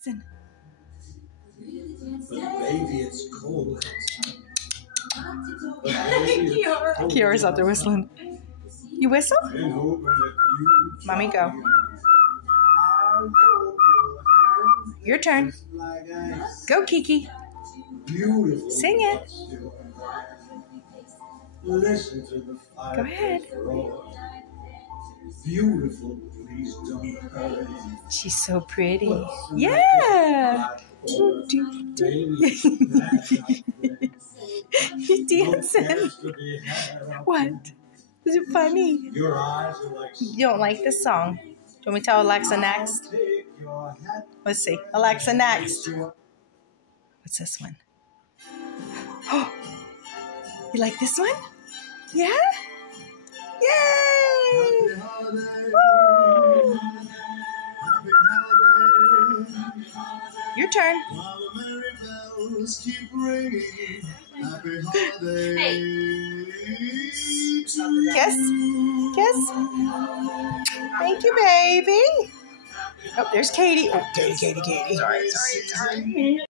Listen. But baby, it's cold. Kiara's out there whistling. You whistle? Mommy, go. Your turn. Go, Kiki. Sing it. Go ahead. Beautiful, please don't hurry. She's so pretty. Yeah. You're dancing. What? Is it funny? You don't like this song? Do you want me to tell Alexa next? Let's see. Alexa next. What's this one? Oh, you like this one? Yeah? Yay! Woo! Your turn. Kiss. Kiss. Thank you, baby. Oh, there's Katie. Oh, Katie. Sorry.